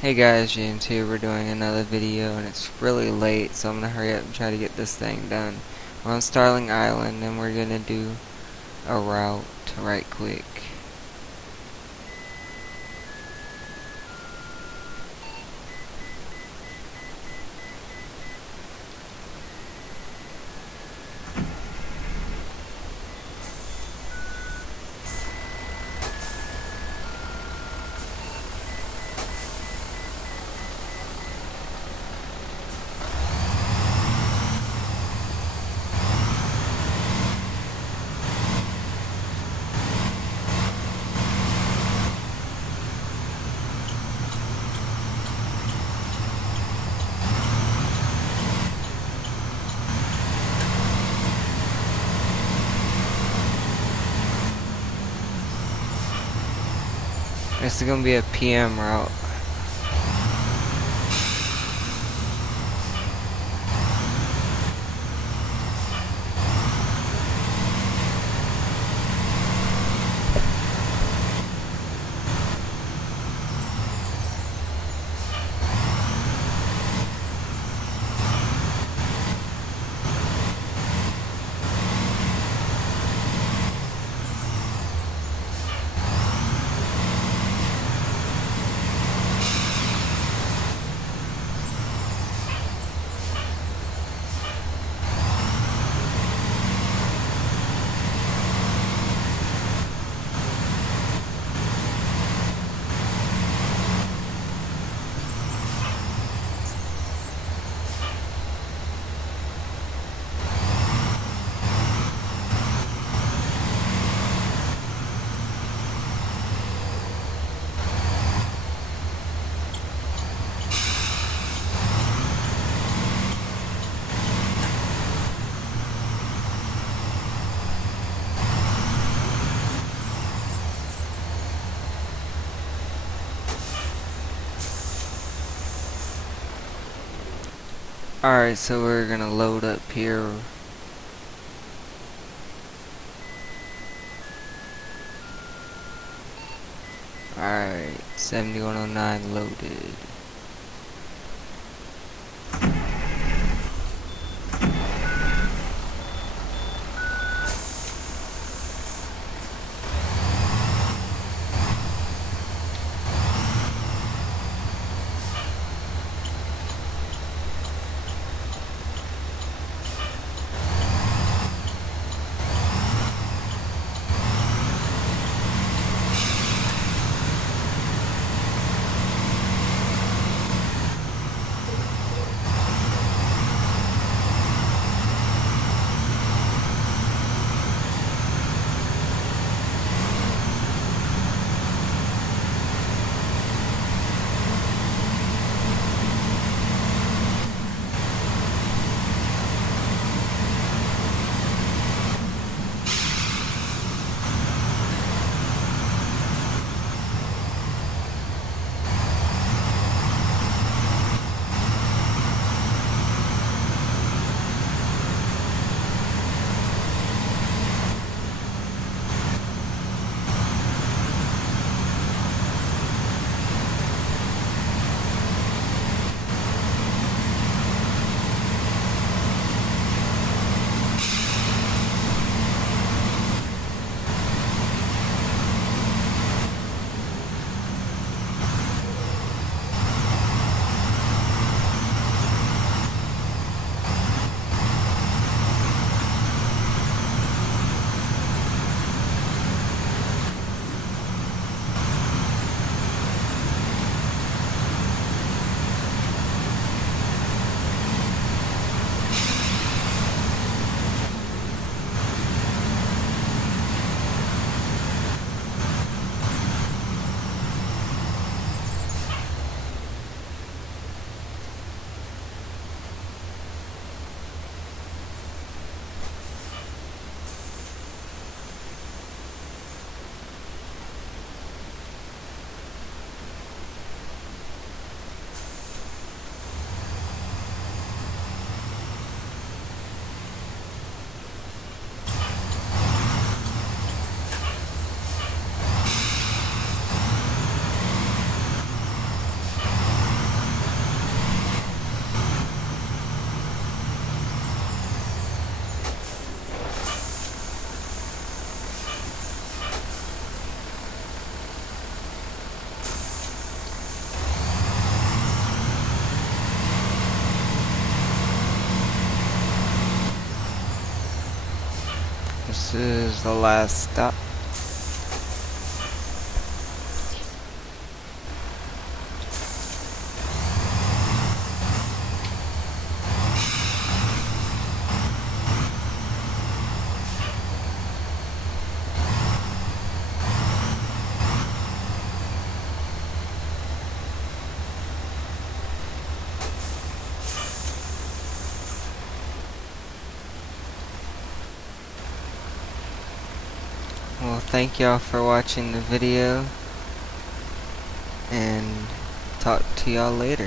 Hey guys, James here. We're doing another video and it's really late, so I'm gonna hurry up and try to get this thing done. We're on Starling Island and we're gonna do a route right quick. This is gonna be a PM route. Alright, so we're gonna load up here. Alright, 7109 loaded. this is the last stop. Well, thank y'all for watching the video, and talk to y'all later.